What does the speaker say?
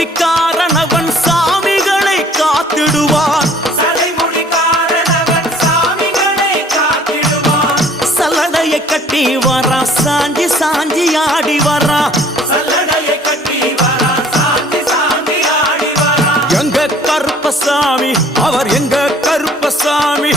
சடைமுடிக்காரனவன் சாமிகளை காத்திடுவான். சல்லடையை கட்டி வரா சாஞ்சி சாஞ்சி ஆடி வரா. எங்க கருப்பசாமி அவர் எங்க கருப்பசாமி.